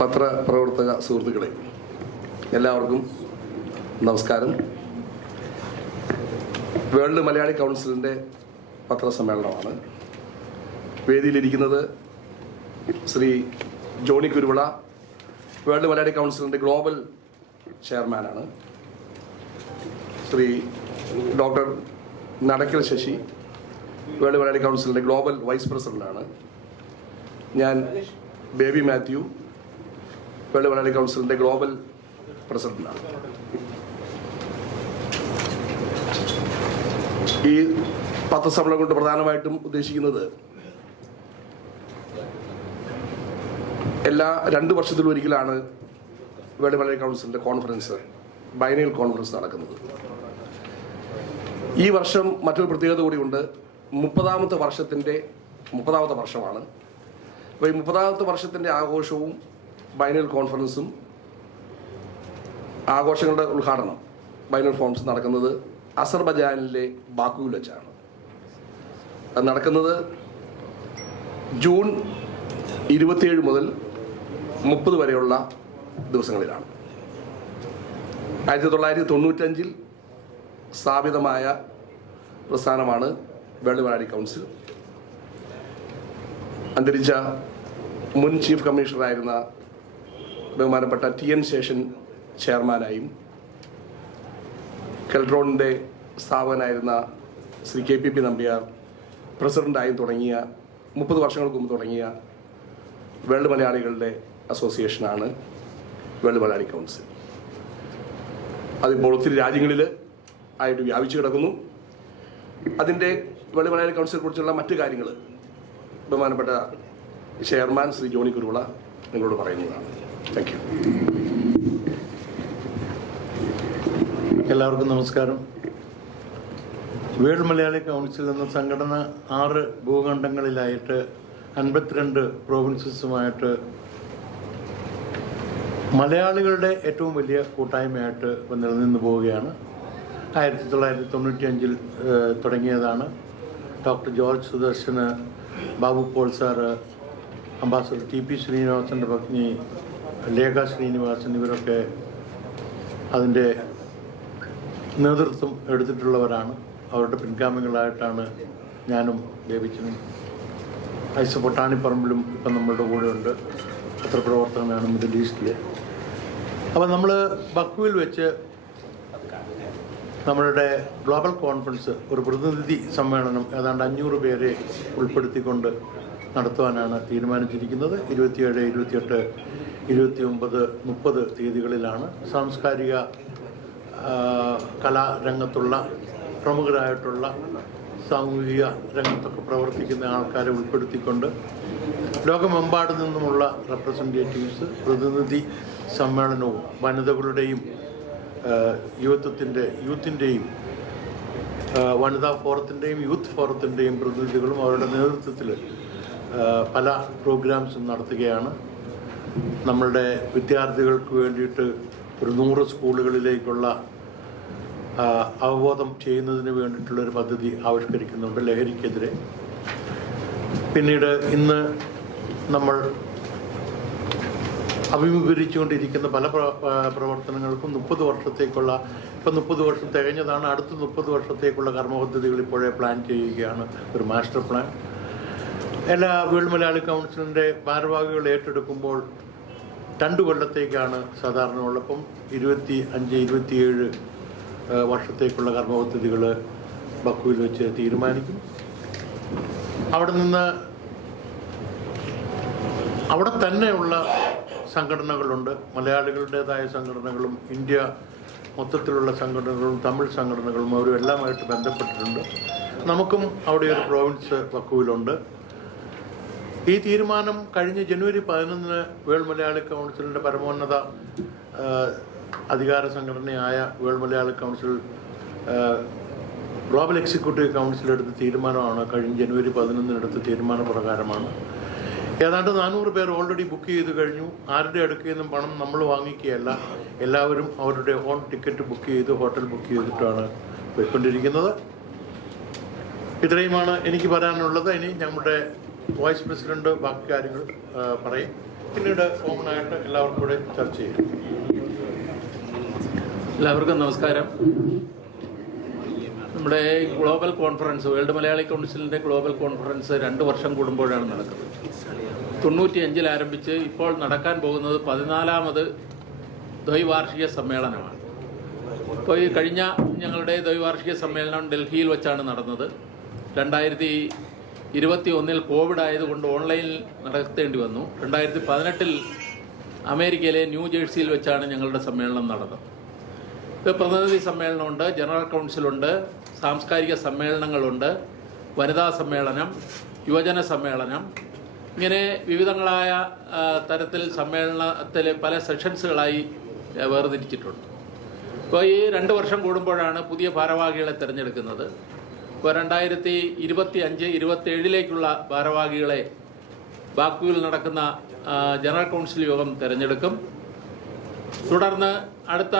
പത്രപ്രവർത്തക സുഹൃത്തുക്കളെ എല്ലാവർക്കും നമസ്കാരം. വേൾഡ് മലയാളി കൗൺസിലിന്റെ പത്രസമ്മേളനമാണ്. വേദിയിലിരിക്കുന്നത് ശ്രീ ജോണി കുരുവിള വേൾഡ് മലയാളി കൗൺസിലിന്റെ ഗ്ലോബൽ ചെയർമാനാണ്. ശ്രീ ഡോക്ടർ നടക്കൽ ശശി വേൾഡ് മലയാളി കൗൺസിലിന്റെ ഗ്ലോബൽ വൈസ് പ്രസിഡന്റാണ് ഞാൻ ബേബി മാത്യു വേൾഡ് മലയാളി കൗൺസിലിന്റെ ഗ്ലോബൽ പ്രസിഡന്റാണ്. ഈ പത്രസമ്മേളനം കൊണ്ട് പ്രധാനമായിട്ടും ഉദ്ദേശിക്കുന്നത് എല്ലാ രണ്ട് വർഷത്തിലും ഒരിക്കലാണ് വേൾഡ് മലയാളി കൗൺസിലിന്റെ കോൺഫറൻസ് ബൈനൽ കോൺഫറൻസ് നടക്കുന്നത്. ഈ വർഷം മറ്റൊരു പ്രത്യേകത കൂടിയുണ്ട്. മുപ്പതാമത്തെ വർഷത്തിന്റെ മുപ്പതാമത്തെ വർഷമാണ്. അപ്പോൾ ഈ മുപ്പതാമത്തെ വർഷത്തിന്റെ ആഘോഷവും ബൈനൽ കോൺഫറൻസും ആഘോഷങ്ങളുടെ ഉദ്ഘാടനം. ബൈനൽ കോൺഫറൻസ് നടക്കുന്നത് അസർബജാനിലെ ബാക്കുവിൽ വെച്ചാണ്. അത് നടക്കുന്നത് ജൂൺ ഇരുപത്തിയേഴ് മുതൽ മുപ്പത് വരെയുള്ള ദിവസങ്ങളിലാണ്. ആയിരത്തി തൊള്ളായിരത്തി തൊണ്ണൂറ്റഞ്ചിൽ സ്ഥാപിതമായ പ്രസ്ഥാനമാണ് മലയാളി കൗൺസിൽ. അന്തരിച്ച മുൻ ചീഫ് കമ്മീഷണറായിരുന്ന ബഹുമാനപ്പെട്ട ടി എൻ ശേഷൻ ചെയർമാനായും കെൽട്രോണിന്റെ സ്ഥാപകനായിരുന്ന Shri K P P Nambiar പ്രസിഡന്റായും തുടങ്ങിയ മുപ്പത് വർഷങ്ങൾക്ക് മുമ്പ് തുടങ്ങിയ വേൾഡ് മലയാളികളുടെ അസോസിയേഷനാണ് വേൾഡ് മലയാളി കൗൺസിൽ. അതിപ്പോൾ ഒത്തിരി രാജ്യങ്ങളിൽ ആയിട്ട് വ്യാപിച്ചു കിടക്കുന്നു. അതിന്റെ വേൾഡ് മലയാളി കൗൺസിലെ കുറിച്ചുള്ള മറ്റു കാര്യങ്ങൾ ബഹുമാനപ്പെട്ട ചെയർമാൻ ശ്രീ ജോണി കുരുവിള നിങ്ങളോട് പറയുന്നതാണ്. താങ്ക് യു എല്ലാവർക്കും നമസ്കാരം. വേൾഡ് മലയാളി കൗൺസിൽ എന്ന സംഘടന ആറ് ഭൂഖണ്ഡങ്ങളിലായിട്ട് അൻപത്തിരണ്ട് പ്രോവിൻസസുമായിട്ട് മലയാളികളുടെ ഏറ്റവും വലിയ കൂട്ടായ്മയായിട്ട് നിലനിന്ന് പോവുകയാണ്. ആയിരത്തി തൊള്ളായിരത്തി തൊണ്ണൂറ്റി അഞ്ചിൽ തുടങ്ങിയതാണ്. Doctor George Sudarshan Babu Paul sir ambassador T P ശ്രീനിവാസന്റെ പത്നി ലേഖ ശ്രീനിവാസൻ ഇവരൊക്കെ അതിന്റെ നേതൃത്വം എടുത്തിട്ടുള്ളവരാണ്. അവരുടെ പിൻഗാമികളായിട്ടാണ് ഞാനും ദേവിച്ചനും ഐസ പൊട്ടാണിപ്പറമ്പിലും ഇപ്പം നമ്മളുടെ കൂടെ ഉണ്ട് പത്രപ്രവർത്തകനാണ് മിഡിൽ ഈസ്റ്റിലെ അപ്പം നമ്മൾ ബക്കുവിൽ വെച്ച് നമ്മളുടെ ഗ്ലോബൽ കോൺഫറൻസ് ഒരു പ്രതിനിധി സമ്മേളനം ഏതാണ്ട് അഞ്ഞൂറ് പേരെ ഉൾപ്പെടുത്തിക്കൊണ്ട് നടത്തുവാനാണ് തീരുമാനിച്ചിരിക്കുന്നത്. ഇരുപത്തിയേഴ് ഇരുപത്തിയെട്ട് ഇരുപത്തി ഒമ്പത് മുപ്പത് തീയതികളിലാണ് സാംസ്കാരിക കലാരംഗത്തുള്ള പ്രമുഖരായിട്ടുള്ള സാമൂഹിക രംഗത്തൊക്കെ പ്രവർത്തിക്കുന്ന ആൾക്കാരെ ഉൾപ്പെടുത്തിക്കൊണ്ട് ലോകമെമ്പാട് നിന്നുമുള്ള റെപ്രസെന്റേറ്റീവ്സ് പ്രതിനിധി സമ്മേളനവും വനിതകളുടെയും യുവത്വത്തിന്റെ യൂത്തിന്റെയും വനിതാ ഫോറത്തിന്റെയും യൂത്ത് ഫോറത്തിന്റെയും പ്രതിനിധികളും അവരുടെ നേതൃത്വത്തിൽ പല പ്രോഗ്രാംസും നടത്തുകയാണ്. നമ്മളുടെ വിദ്യാർത്ഥികൾക്ക് വേണ്ടിയിട്ട് ഒരു നൂറ് സ്കൂളുകളിലേക്കുള്ള അവബോധം ചെയ്യുന്നതിന് വേണ്ടിയിട്ടുള്ളൊരു പദ്ധതി ആവിഷ്കരിക്കുന്നുണ്ട് ലഹരിക്കെതിരെ. പിന്നീട് ഇന്ന് നമ്മൾ അഭിമുഖീകരിച്ചുകൊണ്ടിരിക്കുന്ന പല പ്ര- പ്ര- പ്രവർത്തനങ്ങൾക്കും മുപ്പത് വർഷത്തേക്കുള്ള ഇപ്പം മുപ്പത് വർഷം തികഞ്ഞതാണ് അടുത്ത മുപ്പത് വർഷത്തേക്കുള്ള കർമ്മപദ്ധതികൾ ഇപ്പോഴേ പ്ലാൻ ചെയ്യുകയാണ് ഒരു മാസ്റ്റർ പ്ലാൻ. എല്ലാ വേൾഡ് മലയാളി കൗൺസിലിന്റെ ഭാരവാഹികൾ ഏറ്റെടുക്കുമ്പോൾ രണ്ട് കൊല്ലത്തേക്കാണ് സാധാരണ ഉള്ളപ്പം ഇരുപത്തി അഞ്ച് ഇരുപത്തിയേഴ് വർഷത്തേക്കുള്ള കർമ്മപദ്ധതികൾ ബക്കുവിൽ വെച്ച് തീരുമാനിക്കും. അവിടെ നിന്ന് അവിടെ തന്നെയുള്ള സംഘടനകളുണ്ട്. മലയാളികളുടേതായ സംഘടനകളും ഇന്ത്യ മൊത്തത്തിലുള്ള സംഘടനകളും തമിഴ് സംഘടനകളും അവരും എല്ലാമായിട്ട് ബന്ധപ്പെട്ടിട്ടുണ്ട്. നമുക്കും അവിടെ ഒരു പ്രോവിൻസ് വക്കുവിലുണ്ട് ഈ തീരുമാനം കഴിഞ്ഞ ജനുവരി പതിനൊന്നിന് വേൾഡ് മലയാളി കൗൺസിലിന്റെ പരമോന്നത അധികാര സംഘടനയായ world Malayali council global executive council എടുത്ത തീരുമാനമാണ് കഴിഞ്ഞ ജനുവരി പതിനൊന്നിന് എടുത്ത തീരുമാനപ്രകാരമാണ് ഏതാണ്ട് നാനൂറ് പേർ ഓൾറെഡി ബുക്ക് ചെയ്ത് കഴിഞ്ഞു. ആരുടെ അടുക്കിൽ നിന്നും പണം നമ്മൾ വാങ്ങിക്കുകയല്ല എല്ലാവരും അവരുടെ ഓൺ ടിക്കറ്റ് ബുക്ക് ചെയ്ത് ഹോട്ടൽ ബുക്ക് ചെയ്തിട്ടാണ് പോയിക്കൊണ്ടിരിക്കുന്നത്. ഇത്രയുമാണ് എനിക്ക് പറയാനുള്ളത്. ഇനി നമ്മുടെ വൈസ് പ്രസിഡന്റ് ബാക്കി കാര്യങ്ങൾ പറയും. പിന്നീട് കോമൺ ആയിട്ട് എല്ലാവർക്കും കൂടെ ചർച്ച ചെയ്യും. എല്ലാവർക്കും നമസ്കാരം. നമ്മുടെ ഗ്ലോബൽ കോൺഫറൻസ് വേൾഡ് മലയാളി കൗൺസിലിന്റെ ഗ്ലോബൽ കോൺഫറൻസ് രണ്ട് വർഷം കൂടുമ്പോഴാണ് നടക്കുന്നത്. തൊണ്ണൂറ്റി അഞ്ചിൽ ആരംഭിച്ച് ഇപ്പോൾ നടക്കാൻ പോകുന്നത് പതിനാലാമത് ദ്വൈവാർഷിക സമ്മേളനമാണ്. ഇപ്പോൾ ഈ കഴിഞ്ഞ ഞങ്ങളുടെ ദ്വൈവാർഷിക സമ്മേളനം ഡൽഹിയിൽ വെച്ചാണ് നടന്നത്. രണ്ടായിരത്തി ഇരുപത്തി ഒന്നിൽ കോവിഡ് ആയതുകൊണ്ട് ഓൺലൈനിൽ നടത്തേണ്ടി വന്നു. രണ്ടായിരത്തി പതിനെട്ടിൽ അമേരിക്കയിലെ ന്യൂ ജേഴ്സിയിൽ വെച്ചാണ് ഞങ്ങളുടെ സമ്മേളനം നടന്നത്. ഇത് പ്രതിനിധി സമ്മേളനമുണ്ട് ജനറൽ കൗൺസിലുണ്ട് സാംസ്കാരിക സമ്മേളനങ്ങളുണ്ട് വനിതാ സമ്മേളനം യുവജന സമ്മേളനം. ഇങ്ങനെ വിവിധങ്ങളായ തരത്തിൽ സമ്മേളനത്തിലെ പല സെഷൻസുകളായി വേർതിരിച്ചിട്ടുണ്ട്. ഇപ്പോൾ ഈ രണ്ട് വർഷം കൂടുമ്പോഴാണ് പുതിയ ഭാരവാഹികളെ തിരഞ്ഞെടുക്കുന്നത്. ഇപ്പോൾ രണ്ടായിരത്തി ഇരുപത്തി അഞ്ച് ഇരുപത്തി ഏഴിലേക്കുള്ള ഭാരവാഹികളെ ബാക്കുവിൽ നടക്കുന്ന ജനറൽ കൗൺസിൽ യോഗം തിരഞ്ഞെടുക്കും. തുടർന്ന് അടുത്ത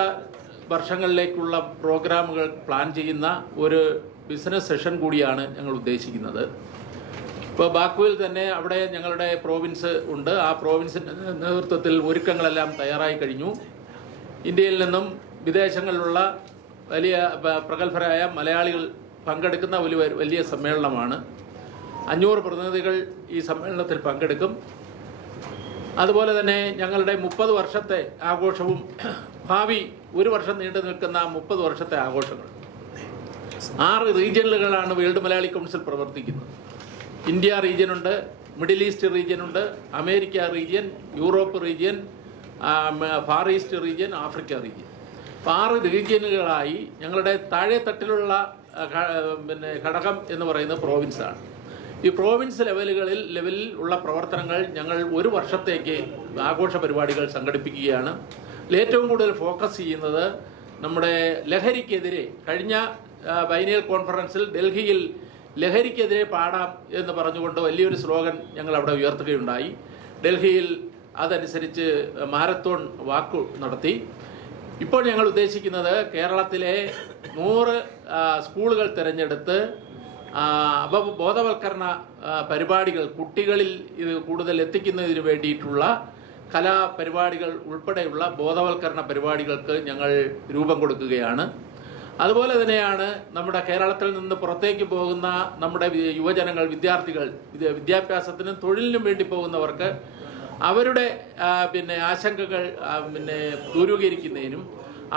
വർഷങ്ങളിലേക്കുള്ള പ്രോഗ്രാമുകൾ പ്ലാൻ ചെയ്യുന്ന ഒരു ബിസിനസ് സെഷൻ കൂടിയാണ് ഞങ്ങൾ ഉദ്ദേശിക്കുന്നത്. ഇപ്പോൾ ബാക്കുവിൽ തന്നെ അവിടെ ഞങ്ങളുടെ പ്രോവിൻസ് ഉണ്ട്. ആ പ്രോവിൻസിന്റെ നേതൃത്വത്തിൽ ഒരുക്കങ്ങളെല്ലാം തയ്യാറായി കഴിഞ്ഞു. ഇന്ത്യയിൽ നിന്നും വിദേശങ്ങളിലുള്ള വലിയ പ്രഗത്ഭരായ മലയാളികൾ പങ്കെടുക്കുന്ന ഒരു വലിയ സമ്മേളനമാണ്. അഞ്ഞൂറ് പ്രതിനിധികൾ ഈ സമ്മേളനത്തിൽ പങ്കെടുക്കും. അതുപോലെ തന്നെ ഞങ്ങളുടെ മുപ്പത് വർഷത്തെ ആഘോഷവും ഭാവി ഒരു വർഷം നീണ്ടു നിൽക്കുന്ന മുപ്പത് വർഷത്തെ ആഘോഷങ്ങൾ. ആറ് റീജിയനുകളാണ് വേൾഡ് മലയാളി കൗൺസിൽ പ്രവർത്തിക്കുന്നത്. ഇന്ത്യ റീജിയനുണ്ട് middle east റീജിയനുണ്ട് America region Europe region far east region Africa region. അപ്പോൾ ആറ് റീജിയനുകളായി ഞങ്ങളുടെ താഴെ തട്ടിലുള്ള ആ, ഘ- പിന്നെ ഘടകം എന്ന് പറയുന്ന പ്രോവിൻസാണ് ഈ പ്രോവിൻസ് ലെവലുകളിൽ ലെവലിൽ ഉള്ള പ്രവർത്തനങ്ങൾ ഞങ്ങൾ ഒരു വർഷത്തേക്ക് ആഘോഷ പരിപാടികൾ സംഘടിപ്പിക്കുകയാണ്. ഏറ്റവും കൂടുതൽ ഫോക്കസ് ചെയ്യുന്നത് നമ്മുടെ ലഹരിക്കെതിരെ കഴിഞ്ഞ ബൈനിയൽ കോൺഫറൻസിൽ ഡൽഹിയിൽ ലഹരിക്കെതിരെ പാടാം എന്ന് പറഞ്ഞുകൊണ്ട് വലിയൊരു സ്ലോഗൻ ഞങ്ങൾ അവിടെ ഉയർത്തുകയുണ്ടായി. ഡൽഹിയിൽ അതനുസരിച്ച് മാരത്തോൺ വാക്കു നടത്തി. ഇപ്പോൾ ഞങ്ങൾ ഉദ്ദേശിക്കുന്നത് കേരളത്തിലെ നൂറ് സ്കൂളുകൾ തിരഞ്ഞെടുത്ത് ബോധവൽക്കരണ പരിപാടികൾ കുട്ടികളിൽ ഇത് കൂടുതൽ എത്തിക്കുന്നതിന് വേണ്ടിയിട്ടുള്ള കലാപരിപാടികൾ ഉൾപ്പെടെയുള്ള ബോധവൽക്കരണ പരിപാടികൾക്ക് ഞങ്ങൾ രൂപം കൊടുക്കുകയാണ്. അതുപോലെ തന്നെയാണ് നമ്മുടെ കേരളത്തിൽ നിന്ന് പുറത്തേക്ക് പോകുന്ന നമ്മുടെ യുവജനങ്ങൾ വിദ്യാർത്ഥികൾ വിദ്യ- വിദ്യാഭ്യാസത്തിനും തൊഴിലിനും വേണ്ടി പോകുന്നവർക്ക് അവരുടെ പിന്നെ ആശങ്കകൾ പിന്നെ ദൂരീകരിക്കുന്നതിനും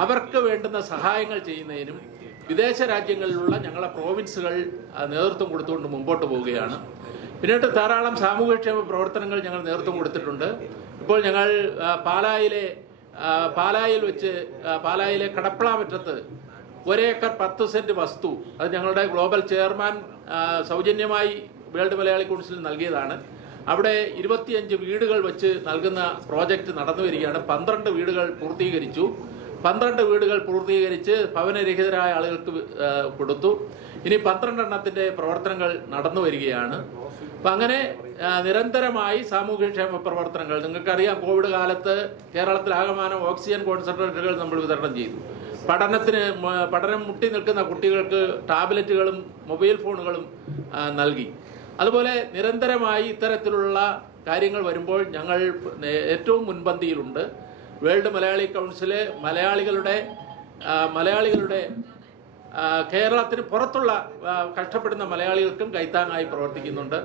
അവർക്ക് വേണ്ടുന്ന സഹായങ്ങൾ ചെയ്യുന്നതിനും വിദേശ രാജ്യങ്ങളിലുള്ള ഞങ്ങളെ പ്രോവിൻസുകൾ നേതൃത്വം കൊടുത്തുകൊണ്ട് മുമ്പോട്ട് പോവുകയാണ്. പിന്നീട് ധാരാളം സാമൂഹ്യക്ഷേമ പ്രവർത്തനങ്ങൾ ഞങ്ങൾ നേതൃത്വം കൊടുത്തിട്ടുണ്ട്. ഇപ്പോൾ ഞങ്ങൾ പാലായിലെ പാലായിൽ വെച്ച് പാലായിലെ കടപ്പളാമറ്റത്ത് ഒരേക്കർ പത്ത് സെന്റ് വസ്തു അത് ഞങ്ങളുടെ ഗ്ലോബൽ ചെയർമാൻ സൗജന്യമായി വേൾഡ് മലയാളി കൗൺസിൽ നൽകിയതാണ്. അവിടെ ഇരുപത്തിയഞ്ച് വീടുകൾ വെച്ച് നൽകുന്ന പ്രോജക്റ്റ് നടന്നു വരികയാണ്. പന്ത്രണ്ട് വീടുകൾ പൂർത്തീകരിച്ചു. പന്ത്രണ്ട് വീടുകൾ പൂർത്തീകരിച്ച് ഭവനരഹിതരായ ആളുകൾക്ക് കൊടുത്തു. ഇനി പന്ത്രണ്ടെണ്ണത്തിന്റെ പ്രവർത്തനങ്ങൾ നടന്നു വരികയാണ്. അപ്പം അങ്ങനെ നിരന്തരമായി സാമൂഹ്യക്ഷേമ പ്രവർത്തനങ്ങൾ. നിങ്ങൾക്കറിയാം കോവിഡ് കാലത്ത് കേരളത്തിലാകമാനം ഓക്സിജൻ കോൺസെൻട്രേറ്ററുകൾ നമ്മൾ വിതരണം ചെയ്തു. പഠനത്തിന് പഠനം മുട്ടി നിൽക്കുന്ന കുട്ടികൾക്ക് ടാബ്ലറ്റുകളും മൊബൈൽ ഫോണുകളും നൽകി. അതുപോലെ നിരന്തരമായി ഇത്തരത്തിലുള്ള കാര്യങ്ങൾ വരുമ്പോൾ ഞങ്ങൾ ഏറ്റവും മുൻപന്തിയിലുണ്ട്. വേൾഡ് മലയാളി കൗൺസിൽ മലയാളികളുടെ മലയാളികളുടെ കേരളത്തിന് പുറത്തുള്ള കഷ്ടപ്പെടുന്ന മലയാളികൾക്കും കൈത്താങ്ങായി പ്രവർത്തിക്കുന്നുണ്ട്.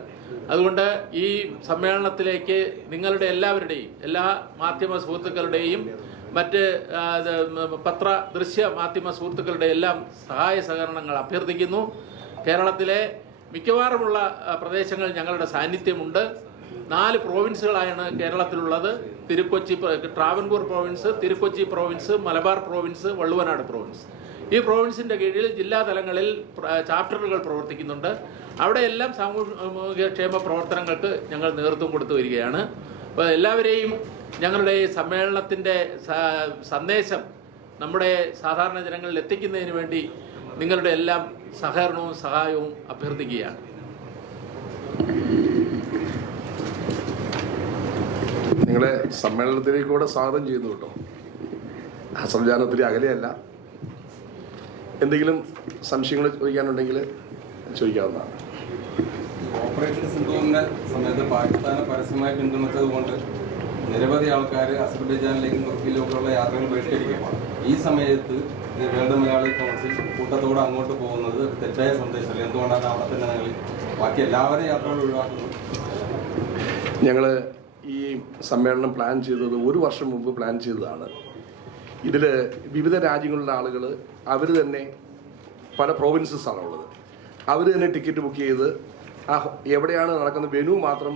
അതുകൊണ്ട് ഈ സമ്മേളനത്തിലേക്ക് നിങ്ങളുടെ എല്ലാവരുടെയും എല്ലാ മാധ്യമ സുഹൃത്തുക്കളുടെയും മറ്റ് പത്ര ദൃശ്യ മാധ്യമ സുഹൃത്തുക്കളുടെ എല്ലാം സഹായ സഹകരണങ്ങൾ അഭ്യർത്ഥിക്കുന്നു. കേരളത്തിലെ മിക്കവാറുമുള്ള പ്രദേശങ്ങൾ ഞങ്ങളുടെ സാന്നിധ്യമുണ്ട്. നാല് പ്രോവിൻസുകളാണ് കേരളത്തിലുള്ളത്. Thirukochi Travancore province Thirukochi province Malabar province Valluvanad province ഈ പ്രോവിൻസിന്റെ കീഴിൽ ജില്ലാ തലങ്ങളിൽ ചാപ്റ്ററുകൾ പ്രവർത്തിക്കുന്നുണ്ട്. അവിടെയെല്ലാം സാമൂഹ്യക്ഷേമ പ്രവർത്തനങ്ങൾക്ക് ഞങ്ങൾ നേതൃത്വം കൊടുത്തു വരികയാണ്. അപ്പോൾ എല്ലാവരെയും ഞങ്ങളുടെ ഈ സമ്മേളനത്തിന്റെ സന്ദേശം നമ്മുടെ സാധാരണ ജനങ്ങളിൽ എത്തിക്കുന്നതിന് വേണ്ടി നിങ്ങളുടെ എല്ലാം സഹകരണവും സഹായവും അഭ്യർത്ഥിക്കുകയാണ്. നിങ്ങളെ സമ്മേളനത്തിലേക്ക് കൂടെ സ്വാഗതം ചെയ്യുന്നു കേട്ടോ. ആ സംവിധാനം ഒത്തിരി അകലെയല്ല. എന്തെങ്കിലും സംശയങ്ങൾ ചോദിക്കാനുണ്ടെങ്കിൽ ചോദിക്കാവുന്നതാണ്. ഓപ്പറേഷൻ സിന്ധുവിന്റെ സമയത്ത് പാകിസ്ഥാനെ പരസ്യമായി പിന്തുണച്ചത് കൊണ്ട് നിരവധി ആൾക്കാർ അസർബൈജാനിലേക്കും തുർക്കിയിലേക്കുള്ള യാത്രകൾ ബഹിഷ്കരിക്കുകയാണ്. ഈ സമയത്ത് വേൾഡ് മലയാളി കൗൺസിൽ കൂട്ടത്തോടെ അങ്ങോട്ട് പോകുന്നത് തെറ്റായ സന്ദേശമല്ല. എന്തുകൊണ്ടാണ് അവിടെ തന്നെ നിങ്ങൾ ബാക്കി എല്ലാവരും യാത്രകൾ ഒഴിവാക്കുന്നത് ഞങ്ങൾ ഈ സമ്മേളനം പ്ലാൻ ചെയ്തത് ഒരു വർഷം മുമ്പ് പ്ലാൻ ചെയ്തതാണ്. ഇതിൽ വിവിധ രാജ്യങ്ങളിലെ ആളുകൾ അവർ തന്നെ പല പ്രോവിൻസസ് ആണുള്ളത്. അവർ തന്നെ ടിക്കറ്റ് ബുക്ക് ചെയ്ത് ആ എവിടെയാണ് നടക്കുന്ന വെനു മാത്രം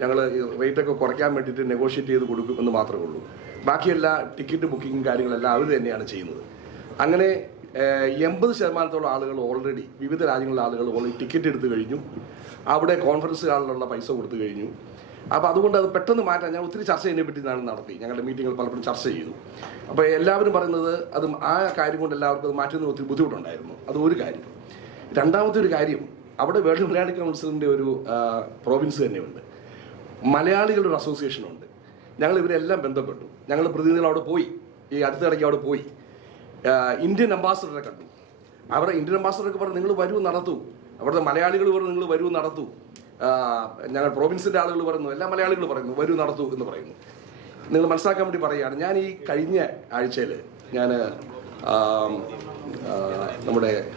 ഞങ്ങൾ റേറ്റൊക്കെ കുറയ്ക്കാൻ വേണ്ടിയിട്ട് നെഗോഷിയേറ്റ് ചെയ്ത് കൊടുക്കും എന്ന് മാത്രമേ ഉള്ളൂ. ബാക്കിയെല്ലാ ടിക്കറ്റ് ബുക്കിങ്ങും കാര്യങ്ങളെല്ലാം അവർ തന്നെയാണ് ചെയ്യുന്നത്. അങ്ങനെ എൺപത് ശതമാനത്തോളം ആളുകൾ ഓൾറെഡി വിവിധ രാജ്യങ്ങളിലെ ആളുകൾ ഓൾറെഡി ടിക്കറ്റ് എടുത്തു കഴിഞ്ഞു. അവിടെ കോൺഫറൻസ് ഹാളിലുള്ള പൈസ കൊടുത്തു കഴിഞ്ഞു. അപ്പോൾ അതുകൊണ്ട് അത് പെട്ടെന്ന് മാറ്റാൻ ഞാൻ ഒത്തിരി ചർച്ച ഇതിനെ പറ്റി ഞാൻ നടത്തി. ഞങ്ങളുടെ മീറ്റിങ്ങുകൾ പലപ്പോഴും ചർച്ച ചെയ്തു. അപ്പോൾ എല്ലാവരും പറയുന്നത് അത് ആ കാര്യം കൊണ്ട് എല്ലാവർക്കും അത് മാറ്റുന്നത് ഒത്തിരി ബുദ്ധിമുട്ടുണ്ടായിരുന്നു. അത് ഒരു കാര്യം. രണ്ടാമത്തെ ഒരു കാര്യം അവിടെ വേൾഡ് മലയാളി കൗൺസിലിന്റെ ഒരു പ്രോവിൻസ് തന്നെയുണ്ട്. മലയാളികളുടെ അസോസിയേഷൻ ഉണ്ട്. ഞങ്ങൾ ഇവരെല്ലാം ബന്ധപ്പെട്ടു. ഞങ്ങൾ പ്രതിനിധികൾ അവിടെ പോയി. ഈ അടുത്തിടയ്ക്ക് അവിടെ പോയി. ഇന്ത്യൻ അംബാസഡറെ കണ്ടു. അവിടെ ഇന്ത്യൻ അംബാസഡറൊക്കെ പറഞ്ഞു നിങ്ങൾ വരൂ നടത്തൂ. അവിടുത്തെ മലയാളികൾ പറഞ്ഞു നിങ്ങൾ വരൂ നടത്തൂ. ഞങ്ങൾ പ്രോവിൻസിന്റെ ആളുകൾ പറയുന്നു എല്ലാ മലയാളികൾ പറയുന്നു വരൂ നടത്തൂ എന്ന് പറയുന്നു. നിങ്ങൾ മനസ്സിലാക്കാൻ വേണ്ടി പറയുകയാണ്. ഞാൻ ഈ കഴിഞ്ഞ ആഴ്ചയിൽ ഞാൻ നമ്മുടെ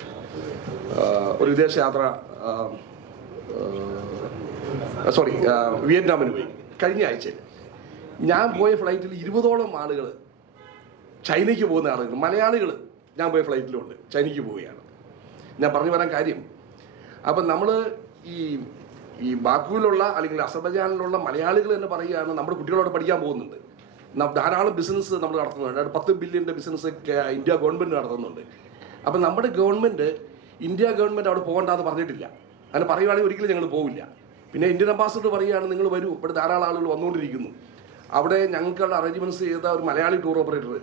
ഒരു വിദേശ യാത്ര സോറി വിയറ്റ്നാമിന് പോയി. കഴിഞ്ഞ ആഴ്ചയിൽ. ഞാൻ പോയ ഫ്ലൈറ്റിൽ ഇരുപതോളം ആളുകൾ ചൈനയ്ക്ക് പോകുന്ന ആളുകൾ മലയാളികൾ ഞാൻ പോയ ഫ്ലൈറ്റിലുണ്ട് ചൈനയ്ക്ക് പോവുകയാണ്. ഞാൻ പറഞ്ഞു വരാൻ കാര്യം അപ്പം നമ്മൾ ഈ ഈ ബാക്കുവിലുള്ള അല്ലെങ്കിൽ അസർബജാനിലുള്ള മലയാളികൾ എന്ന് പറയുകയാണ് നമ്മുടെ കുട്ടികളോട് പഠിക്കാൻ പോകുന്നുണ്ട്. ധാരാളം ബിസിനസ് നമ്മൾ നടത്തുന്നുണ്ട്. പത്ത് ബില്യന്റെ ബിസിനസ് ഇന്ത്യ ഗവൺമെന്റ് നടത്തുന്നുണ്ട്. അപ്പം നമ്മുടെ ഗവൺമെന്റ് ഇന്ത്യ ഗവൺമെന്റ് അവിടെ പോകണ്ടെന്ന് പറഞ്ഞിട്ടില്ല. അങ്ങനെ പറയുവാണെങ്കിൽ ഒരിക്കലും ഞങ്ങൾ പോവില്ല. പിന്നെ ഇന്ത്യൻ അംബാസഡർ പറയുകയാണ് നിങ്ങൾ വരൂ. ഇവിടെ ധാരാളം ആളുകൾ വന്നുകൊണ്ടിരിക്കുന്നു. അവിടെ ഞങ്ങൾക്കുള്ള അറേഞ്ച്മെന്റ്സ് ചെയ്ത ഒരു മലയാളി ടൂർ ഓപ്പറേറ്റർ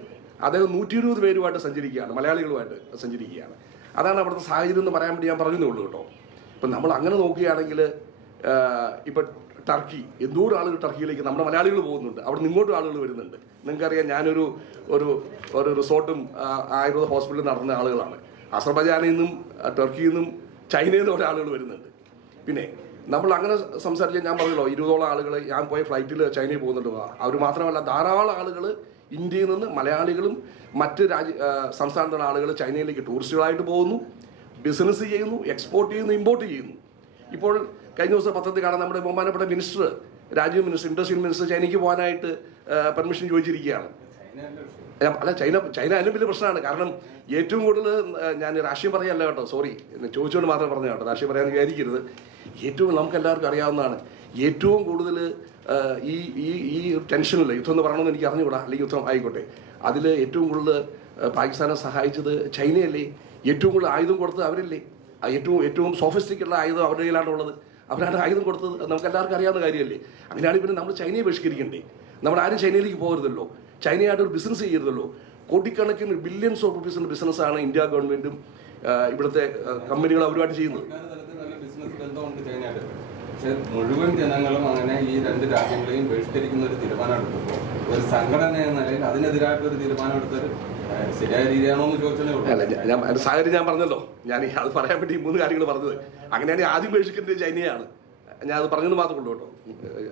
അദ്ദേഹം നൂറ്റി ഇരുപത് പേരുമായിട്ട് സഞ്ചരിക്കുകയാണ് മലയാളികളുമായിട്ട് സഞ്ചരിക്കുകയാണ്. അതാണ് അവിടുത്തെ സാഹചര്യം എന്ന് പറയാൻ വേണ്ടി ഞാൻ പറഞ്ഞതേ കേട്ടോ. ഇപ്പം നമ്മൾ അങ്ങനെ നോക്കുകയാണെങ്കിൽ ഇപ്പം ടർക്കി എന്തോരം ആളുകൾ ടർക്കിയിലേക്ക് നമ്മുടെ മലയാളികൾ പോകുന്നുണ്ട്. അവിടെ നിന്ന് ഇങ്ങോട്ടും ആളുകൾ വരുന്നുണ്ട്. നിങ്ങൾക്കറിയാം ഞാനൊരു ഒരു ഒരു റിസോർട്ടും ആയുർവേദ ഹോസ്പിറ്റലിൽ നടന്ന ആളുകളാണ്. അസർബജാനിൽ നിന്നും ടർക്കിയിൽ നിന്നും ചൈനയിൽ നിന്നും ആളുകൾ വരുന്നുണ്ട്. പിന്നെ നമ്മൾ അങ്ങനെ സംസാരിച്ച ഞാൻ പറഞ്ഞല്ലോ ഇരുപതോളം ആളുകൾ ഞാൻ പോയ ഫ്ലൈറ്റിൽ ചൈനയിൽ പോകുന്നുണ്ട്. അവർ മാത്രമല്ല ധാരാളം ആളുകൾ ഇന്ത്യയിൽ നിന്ന് മലയാളികളും മറ്റ് രാജ്യ സംസ്ഥാനത്തുള്ള ആളുകൾ ചൈനയിലേക്ക് ടൂറിസ്റ്റുകളായിട്ട് പോകുന്നു ബിസിനസ് ചെയ്യുന്നു എക്സ്പോർട്ട് ചെയ്യുന്നു ഇമ്പോർട്ട് ചെയ്യുന്നു. ഇപ്പോൾ കഴിഞ്ഞ ദിവസം പത്രത്തിൽ കാണാൻ നമ്മുടെ ബഹുമാനപ്പെട്ട minister Rajeev minister industrial minister ചൈനയ്ക്ക് പോകാനായിട്ട് പെർമിഷൻ ചോദിച്ചിരിക്കുകയാണ്. അല്ല ചൈന ചൈന അതിലും വലിയ പ്രശ്നമാണ്. കാരണം ഏറ്റവും കൂടുതൽ ഞാൻ രാഷ്ട്രീയം പറയല്ല കേട്ടോ സോറി ചോദിച്ചുകൊണ്ട് മാത്രമേ പറഞ്ഞു കേട്ടോ രാഷ്ട്രീയം പറയാൻ വിചാരിക്കരുത്. ഏറ്റവും നമുക്ക് എല്ലാവർക്കും അറിയാവുന്നതാണ്. ഏറ്റവും കൂടുതൽ ഈ ഈ ഈ ടെൻഷനിൽ യുദ്ധം എന്ന് പറയണമെന്ന് എനിക്ക് അറിഞ്ഞുകൂടാ അല്ലെങ്കിൽ യുദ്ധം ആയിക്കോട്ടെ. അതിൽ ഏറ്റവും കൂടുതൽ പാകിസ്ഥാനെ സഹായിച്ചത് ചൈനയല്ലേ? ഏറ്റവും കൂടുതൽ ആയുധം കൊടുത്തത് അവരല്ലേ? ഏറ്റവും ഏറ്റവും സോഫിസ്റ്റിക്കുള്ള ആയുധം അവരുടെ കയ്യിലാണുള്ളത് അവരാണ് ആയുധം കൊടുത്തത്. നമുക്ക് എല്ലാവർക്കും അറിയാവുന്ന കാര്യമല്ലേ? അങ്ങനെയാണെങ്കിൽ പിന്നെ നമ്മൾ ചൈനയെ ബഹിഷ്കരിക്കണ്ടേ? നമ്മൾ ആരും ചൈനയിലേക്ക് പോകരുതല്ലോ. ചൈനയായിട്ട് ഒരു ബിസിനസ് ചെയ്യരുതല്ലോ. കോടിക്കണക്കിന് ബില്യൺസ് ഓഫ് റുപ്പീസിന്റെ ബിസിനസ്സാണ് ഇന്ത്യ ഗവൺമെന്റും ഇവിടുത്തെ കമ്പനികൾ അവരുമായിട്ട് ചെയ്യുന്നത്. പക്ഷെ മുഴുവൻ ജനങ്ങളും അങ്ങനെ ഈ രണ്ട് രാജ്യങ്ങളെയും ബഹിഷ്കരിക്കുന്ന ഒരു തീരുമാനം എടുത്തപ്പോൾ ഒരു സംഘടന എന്ന നിലയിൽ അതിനെതിരായിട്ട് ഒരു തീരുമാനം എടുത്തൊരു ശരിയായ രീതിയാണോ എന്ന് ഞാൻ സാഹചര്യം ഞാൻ പറഞ്ഞല്ലോ. ഞാൻ അത് പറയാൻ വേണ്ടി മൂന്ന് കാര്യങ്ങൾ പറഞ്ഞത്. അങ്ങനെയാണ് ആദ്യം ബഹിഷ്കരിക്കുന്നത് ചൈനയാണ്. ഞാൻ അത് പറഞ്ഞത് മാത്രമേ ഉള്ളൂ കേട്ടോ.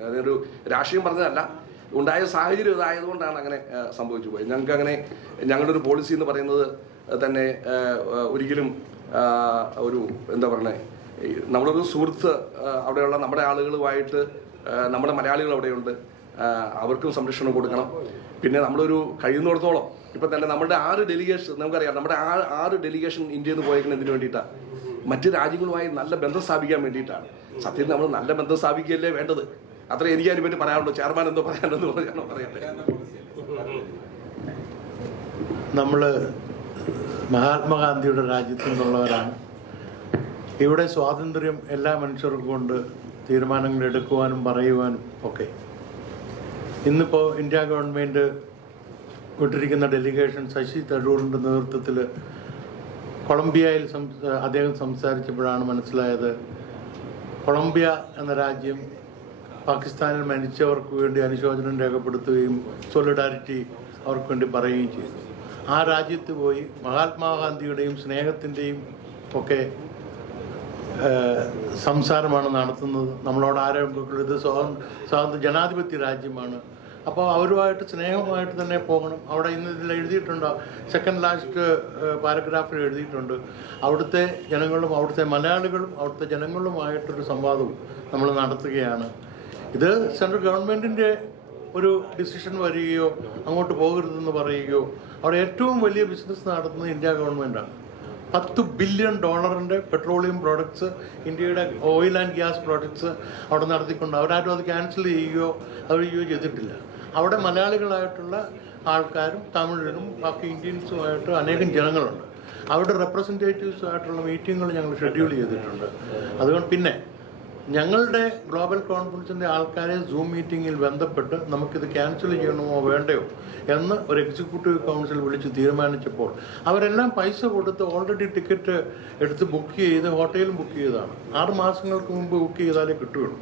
അതൊരു രാഷ്ട്രീയം പറഞ്ഞതല്ല. ഉണ്ടായ സാഹചര്യം ഇതായതുകൊണ്ടാണ് അങ്ങനെ സംഭവിച്ചു പോയത്. ഞങ്ങൾക്ക് അങ്ങനെ ഞങ്ങളുടെ ഒരു പോളിസി എന്ന് പറയുന്നത് തന്നെ ഒരിക്കലും ഒരു എന്താ പറയണേ നമ്മളൊരു സുഹൃത്ത് അവിടെയുള്ള നമ്മുടെ ആളുകളുമായിട്ട് നമ്മുടെ മലയാളികൾ അവിടെയുണ്ട് അവർക്കും സംരക്ഷണം കൊടുക്കണം. പിന്നെ നമ്മളൊരു കഴിയുന്നിടത്തോളം ഇപ്പം തന്നെ നമ്മുടെ ആറ് ഡെലിഗേഷൻ നമുക്കറിയാം നമ്മുടെ ആറ് ഡെലിഗേഷൻ ഇന്ത്യയിൽ നിന്ന് പോയേക്കുന്നത് എന്തിനു വേണ്ടിയിട്ടാണ് മറ്റ് രാജ്യങ്ങളുമായി നല്ല ബന്ധം സ്ഥാപിക്കാൻ വേണ്ടിയിട്ടാണ്. സത്യത്തിൽ നമ്മൾ നല്ല ബന്ധം സ്ഥാപിക്കുകയല്ലേ വേണ്ടത്? അത്ര എനിക്ക് അതിന് പറ്റി പറയാനുള്ളൂ ചെയർമാൻ എന്തോ പറയാനെന്ന് പറഞ്ഞാണോ പറയട്ടെ നമ്മൾ മഹാത്മാഗാന്ധിയുടെ രാജ്യത്തു നിന്നുള്ളവരാണ്. ഇവിടെ സ്വാതന്ത്ര്യം എല്ലാ മനുഷ്യർക്കും കൊണ്ട് തീരുമാനങ്ങൾ എടുക്കുവാനും പറയുവാനും ഒക്കെ. ഇന്നിപ്പോൾ ഇന്ത്യ ഗവൺമെന്റ് വിട്ടിരിക്കുന്ന ഡെലിഗേഷൻ ശശി തരൂറിന്റെ നേതൃത്വത്തിൽ കൊളംബിയയിൽ അദ്ദേഹം സംസാരിച്ചപ്പോഴാണ് മനസ്സിലായത്. കൊളംബിയ എന്ന രാജ്യം പാകിസ്ഥാനിൽ മരിച്ചവർക്ക് വേണ്ടി അനുശോചനം രേഖപ്പെടുത്തുകയും സോളിഡാരിറ്റി അവർക്ക് വേണ്ടി പറയുകയും ചെയ്തു. ആ രാജ്യത്ത് പോയി മഹാത്മാഗാന്ധിയുടെയും സ്നേഹത്തിന്റെയും ഒക്കെ സംസാരമാണ് നടത്തുന്നത്. നമ്മളോട് ആരോഗ്യം ഇത് സ്വാ സ്വാതന്ത്ര്യ ജനാധിപത്യ രാജ്യമാണ്. അപ്പോൾ അവരുമായിട്ട് സ്നേഹമായിട്ട് തന്നെ പോകണം. അവിടെ ഇന്ന് ഇതിൽ എഴുതിയിട്ടുണ്ട്? സെക്കൻഡ് ലാസ്റ്റ് പാരഗ്രാഫിൽ എഴുതിയിട്ടുണ്ട്. അവിടുത്തെ ജനങ്ങളും അവിടുത്തെ മലയാളികളും അവിടുത്തെ ജനങ്ങളുമായിട്ടൊരു സംവാദവും നമ്മൾ നടത്തുകയാണ്. ഇത് സെൻട്രൽ ഗവൺമെന്റിന്റെ ഒരു ഡിസിഷൻ വരികയോ അങ്ങോട്ട് പോകരുതെന്ന് പറയുകയോ അവിടെ ഏറ്റവും വലിയ ബിസിനസ് നടത്തുന്നത് ഇന്ത്യ ഗവൺമെന്റാണ് പത്ത് ബില്യൺ ഡോളറിന്റെ പെട്രോളിയം പ്രോഡക്ട്സ് ഇന്ത്യയുടെ ഓയിൽ ആൻഡ് ഗ്യാസ് പ്രോഡക്ട്സ് അവിടെ നടത്തിക്കൊണ്ട് അവരാരും അത് ക്യാൻസൽ ചെയ്യുകയോ അവരിയോ ചെയ്തിട്ടില്ല. അവിടെ മലയാളികളായിട്ടുള്ള ആൾക്കാരും തമിഴരും ബാക്കി ഇന്ത്യൻസുമായിട്ട് അനേകം ജനങ്ങളുണ്ട്. അവരുടെ റെപ്രസെന്റേറ്റീവ്സുമായിട്ടുള്ള മീറ്റിങ്ങുകൾ ഞങ്ങൾ ഷെഡ്യൂൾ ചെയ്തിട്ടുണ്ട്. അതുകൊണ്ട് പിന്നെ ഞങ്ങളുടെ ഗ്ലോബൽ കോൺഫറൻസിന്റെ ആൾക്കാരെ സൂം മീറ്റിങ്ങിൽ ബന്ധപ്പെട്ട് നമുക്കിത് ക്യാൻസൽ ചെയ്യണമോ വേണ്ടയോ എന്ന് ഒരു എക്സിക്യൂട്ടീവ് കൗൺസിൽ വിളിച്ച് തീരുമാനിച്ചപ്പോൾ അവരെല്ലാം പൈസ കൊടുത്ത് ഓൾറെഡി ടിക്കറ്റ് എടുത്ത് ബുക്ക് ചെയ്ത് ഹോട്ടലും ബുക്ക് ചെയ്തതാണ്. ആറ് മാസങ്ങൾക്ക് മുമ്പ് ബുക്ക് ചെയ്താലേ കിട്ടുകയുള്ളൂ.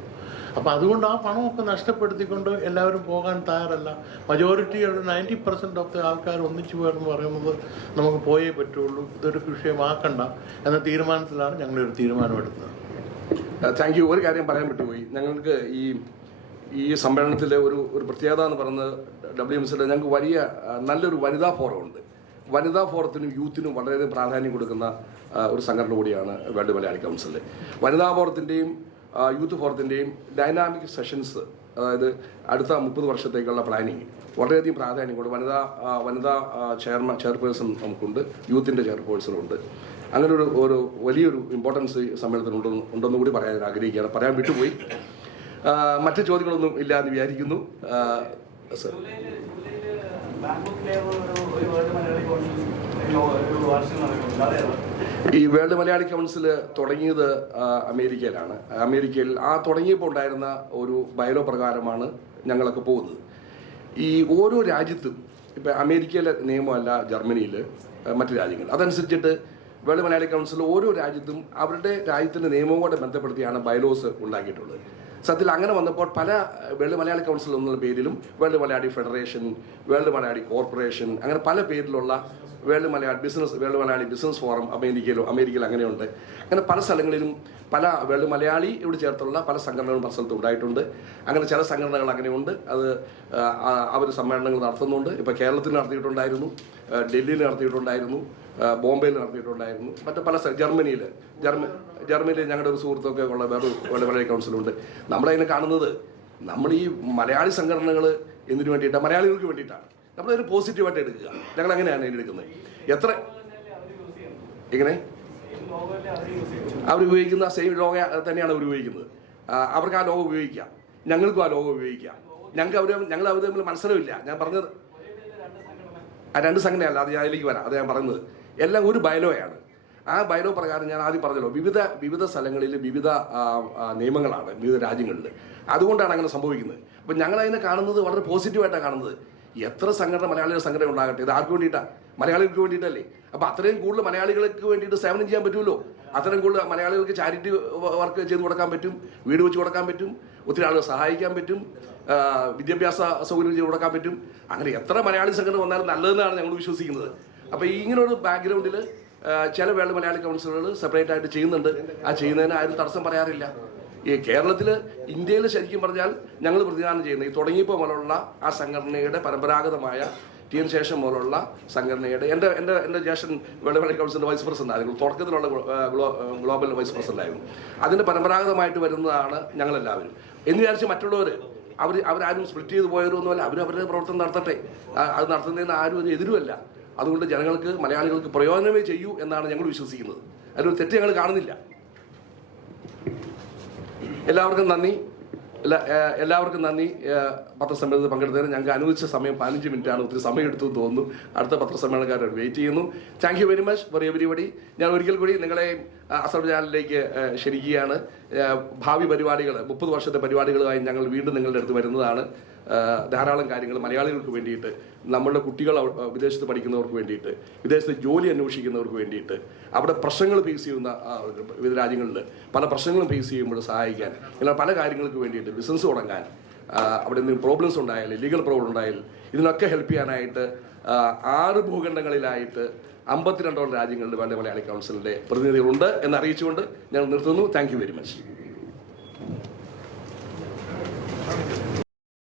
അപ്പോൾ അതുകൊണ്ട് ആ പണമൊക്കെ നഷ്ടപ്പെടുത്തിക്കൊണ്ട് എല്ലാവരും പോകാൻ തയ്യാറല്ല. Majority ninety percent of the ആൾക്കാർ ഒന്നിച്ചു പോയെന്ന് പറയുന്നത് നമുക്ക് പോയേ പറ്റുള്ളൂ. ഇതൊരു വിഷയമാക്കണ്ട എന്ന തീരുമാനത്തിലാണ് ഞങ്ങളൊരു തീരുമാനമെടുത്തത്. താങ്ക് യു ഒരു കാര്യം പറയാൻ വിട്ടുപോയി ഞങ്ങൾക്ക് ഈ ഈ സമ്മേളനത്തിലെ ഒരു ഒരു പ്രത്യേകത എന്ന് പറയുന്നത് ഡബ്ല്യു എം സിയുടെ ഞങ്ങൾക്ക് വലിയ നല്ലൊരു വനിതാ ഫോറം ഉണ്ട്. വനിതാ ഫോറത്തിനും യൂത്തിനും വളരെയധികം പ്രാധാന്യം കൊടുക്കുന്ന ഒരു സംഘടന കൂടിയാണ് വേൾഡ് മലയാളി കൗൺസിൽ. വനിതാ ഫോറത്തിന്റെയും യൂത്ത് ഫോറത്തിന്റെയും ഡൈനാമിക് സെഷൻസ് അതായത് അടുത്ത മുപ്പത് വർഷത്തേക്കുള്ള പ്ലാനിങ് വളരെയധികം പ്രാധാന്യം കൊണ്ട് വനിതാ വനിതാ ചെയർമാൻ ചെയർപേഴ്സൺ നമുക്കുണ്ട് യൂത്തിന്റെ ചെയർപേഴ്സണും ഉണ്ട്. അങ്ങനെ ഒരു ഒരു വലിയൊരു ഇമ്പോർട്ടൻസ് ഈ സമ്മേളനത്തിന് ഉണ്ടെന്ന് ഉണ്ടെന്ന് കൂടി പറയാൻ ആഗ്രഹിക്കുകയാണ്. പറയാൻ വിട്ടുപോയി. മറ്റു ചോദ്യങ്ങളൊന്നും ഇല്ല എന്ന് വിചാരിക്കുന്നു ഈ വേൾഡ് മലയാളി കൗൺസിൽ തുടങ്ങിയത് അമേരിക്കയിലാണ്. അമേരിക്കയിൽ ആ തുടങ്ങിയപ്പോൾ ഉണ്ടായിരുന്ന ഒരു ബയലോ പ്രകാരമാണ് ഞങ്ങളൊക്കെ പോകുന്നത്. ഈ ഓരോ രാജ്യത്തും ഇപ്പം അമേരിക്കയിലെ നിയമമല്ല ജർമ്മനിയിൽ മറ്റു രാജ്യങ്ങൾ അതനുസരിച്ചിട്ട് വേൾഡ് മലയാളി കൗൺസിൽ ഓരോ രാജ്യത്തും അവരുടെ രാജ്യത്തിന്റെ നിയമവുമായിട്ട് ബന്ധപ്പെടുത്തിയാണ് ബൈലോസ് ഉണ്ടാക്കിയിട്ടുള്ളത്. സത്യത്തിൽ അങ്ങനെ വന്നപ്പോൾ പല വേൾഡ് മലയാളി കൗൺസിൽ എന്നുള്ള പേരിലും world Malayali federation world Malayali corporation അങ്ങനെ പല പേരിലുള്ള world Malayali business world Malayali business forum അമേരിക്കയിലോ അമേരിക്കയിൽ അങ്ങനെയുണ്ട്. അങ്ങനെ പല സ്ഥലങ്ങളിലും പല വേൾഡ് മലയാളി ഇവിടെ ചേർത്തുള്ള പല സംഘടനകളും പല സ്ഥലത്ത് ഉണ്ടായിട്ടുണ്ട്. അങ്ങനെ ചില സംഘടനകൾ അങ്ങനെയുണ്ട്. അത് അവർ സമ്മേളനങ്ങൾ നടത്തുന്നുണ്ട്. ഇപ്പോൾ കേരളത്തിൽ നടത്തിയിട്ടുണ്ടായിരുന്നു ഡൽഹിയിൽ നടത്തിയിട്ടുണ്ടായിരുന്നു ബോംബെയിൽ നടത്തിയിട്ടുണ്ടായിരുന്നു. മറ്റു പല ജർമ്മനിയിൽ ജർമ്മ ജർമ്മനിയിൽ ഞങ്ങളുടെ ഒരു സുഹൃത്തൊക്കെ ഉള്ള വേറെ വളരെ കൗൺസിലുണ്ട്. നമ്മളതിനെ കാണുന്നത് നമ്മൾ ഈ മലയാളി സംഘടനകൾ എന്തിനു വേണ്ടിയിട്ടാണ് മലയാളികൾക്ക് വേണ്ടിയിട്ടാണ്. നമ്മളൊരു പോസിറ്റീവായിട്ട് എടുക്കുക. ഞങ്ങൾ അങ്ങനെയാണ് എടുക്കുന്നത്. എത്ര? എങ്ങനെ? അവർ ഉപയോഗിക്കുന്ന സെയിം ലോഗ തന്നെയാണ് അവർ ഉപയോഗിക്കുന്നത്. അവർക്ക് ആ ലോഗോ ഉപയോഗിക്കാം. ഞങ്ങൾക്കും ആ ലോഗോ ഉപയോഗിക്കാം. ഞങ്ങൾക്ക് അവർ ഞങ്ങൾ അവർ തമ്മിൽ മത്സരമില്ല. ഞാൻ പറഞ്ഞത് ആ രണ്ട് സംഘടനയല്ല അത് ഞാൻ അതിലേക്ക് വരാം. അത് ഞാൻ പറയുന്നത്. എല്ലാം ഒരു ബയലോയാണ് ആ ബയലോ പ്രകാരം ഞാൻ ആദ്യം പറഞ്ഞല്ലോ വിവിധ വിവിധ സ്ഥലങ്ങളിൽ വിവിധ നിയമങ്ങളാണ് വിവിധ രാജ്യങ്ങളിൽ. അതുകൊണ്ടാണ് അങ്ങനെ സംഭവിക്കുന്നത്. അപ്പം ഞങ്ങൾ അതിനെ കാണുന്നത് വളരെ പോസിറ്റീവായിട്ടാണ് കാണുന്നത്. എത്ര സംഘടന മലയാളികളുടെ സംഘടന ഉണ്ടാകട്ടെ? ഇത് ആർക്ക് വേണ്ടിയിട്ടാണ് മലയാളികൾക്ക് വേണ്ടിയിട്ടല്ലേ? അപ്പം അത്രയും കൂടുതൽ മലയാളികൾക്ക് വേണ്ടിയിട്ട് സേവനം ചെയ്യാൻ പറ്റുമല്ലോ? അത്രയും കൂടുതൽ മലയാളികൾക്ക് ചാരിറ്റി വർക്ക് ചെയ്ത് കൊടുക്കാൻ പറ്റും? വീട് വെച്ച് കൊടുക്കാൻ പറ്റും? ഒത്തിരി ആളുകൾ സഹായിക്കാൻ പറ്റും? വിദ്യാഭ്യാസ സൗകര്യം ചെയ്ത് കൊടുക്കാൻ പറ്റും? അങ്ങനെ എത്ര മലയാളി സംഘടന വന്നാലും നല്ലതെന്നാണ് ഞങ്ങൾ വിശ്വസിക്കുന്നത്. അപ്പോൾ ഇങ്ങനൊരു ബാക്ക്ഗ്രൗണ്ടിൽ ചില വേൾഡ് മലയാളി കൗൺസിലുകൾ സെപ്പറേറ്റ് ആയിട്ട് ചെയ്യുന്നുണ്ട്. ആ ചെയ്യുന്നതിന് ആരും തടസ്സം പറയാറില്ല. ഈ കേരളത്തിൽ ഇന്ത്യയിൽ ശരിക്കും പറഞ്ഞാൽ ഞങ്ങൾ പ്രതിദാനം ചെയ്യുന്നത് ഈ തുടങ്ങിയപ്പോൾ മുതലുള്ള ആ സംഘടനയുടെ പരമ്പരാഗതമായ ടി എൻ ശേഷം മുതലുള്ള സംഘടനയുടെ എന്റെ എന്റെ എന്റെ ജേഷൻ മലയാളി കൗൺസിലിന്റെ വൈസ് പ്രസിഡന്റ് ആയിരുന്നു. തുടക്കത്തിലുള്ള ഗ്ലോബൽ വൈസ് പ്രസിഡന്റ് ആയിരുന്നു. അതിന്റെ പരമ്പരാഗതമായിട്ട് വരുന്നതാണ് ഞങ്ങളെല്ലാവരും. എന്ന് വിചാരിച്ച് മറ്റുള്ളവർ അവർ അവരാരും സ്പ്ലിറ്റ് ചെയ്ത് പോയവരൊന്നുമല്ല. അവർ അവരുടെ പ്രവർത്തനം നടത്തട്ടെ. അത് നടത്തുന്നതിന് ആരും ഒരു എതിരുമല്ല. അതുകൊണ്ട് ജനങ്ങൾക്ക് മലയാളികൾക്ക് പ്രയോജനമേ ചെയ്യൂ എന്നാണ് ഞങ്ങൾ വിശ്വസിക്കുന്നത്. അതിലൊരു തെറ്റ് ഞങ്ങൾ കാണുന്നില്ല. എല്ലാവർക്കും നന്ദി. എല്ലാ എല്ലാവർക്കും നന്ദി. പത്രസമ്മേളനത്തിൽ പങ്കെടുത്തതിന് ഞങ്ങൾക്ക് അനുവദിച്ച സമയം പതിനഞ്ച് മിനിറ്റാണ്. ഒത്തിരി സമയം എടുത്തു എന്ന് തോന്നുന്നു. അടുത്ത പത്രസമ്മേളനക്കാരെ വെയിറ്റ് ചെയ്യുന്നു. Thank you very much for everybody ഞാൻ ഒരിക്കൽ കൂടി നിങ്ങളെ അസർബ് ചാനലിലേക്ക് ക്ഷണിക്കുകയാണ്. ഭാവി പരിപാടികൾ മുപ്പത് വർഷത്തെ പരിപാടികളുമായി ഞങ്ങൾ വീണ്ടും നിങ്ങളുടെ അടുത്ത് വരുന്നതാണ്. ധാരാളം കാര്യങ്ങൾ മലയാളികൾക്ക് വേണ്ടിയിട്ട് നമ്മളുടെ കുട്ടികൾ വിദേശത്ത് പഠിക്കുന്നവർക്ക് വേണ്ടിയിട്ട് വിദേശത്ത് ജോലി അന്വേഷിക്കുന്നവർക്ക് വേണ്ടിയിട്ട് അവിടെ പ്രശ്നങ്ങൾ ഫേസ് ചെയ്യുന്ന വിവിധ രാജ്യങ്ങളിൽ പല പ്രശ്നങ്ങളും ഫേസ് ചെയ്യുമ്പോൾ സഹായിക്കാൻ അങ്ങനെ പല കാര്യങ്ങൾക്ക് വേണ്ടിയിട്ട് ബിസിനസ് തുടങ്ങാൻ അവിടെ എന്തെങ്കിലും പ്രോബ്ലംസ് ഉണ്ടായാലും ലീഗൽ പ്രോബ്ലം ഉണ്ടായാലും ഇതിനൊക്കെ ഹെൽപ്പ് ചെയ്യാനായിട്ട് ആറ് ഭൂഖണ്ഡങ്ങളിലായിട്ട് അമ്പത്തിരണ്ടോളം രാജ്യങ്ങളിൽ വേണ്ട മലയാളി കൗൺസിലിന്റെ പ്രതിനിധികളുണ്ട് എന്ന് അറിയിച്ചുകൊണ്ട് ഞാൻ നിർത്തുന്നു. Thank very much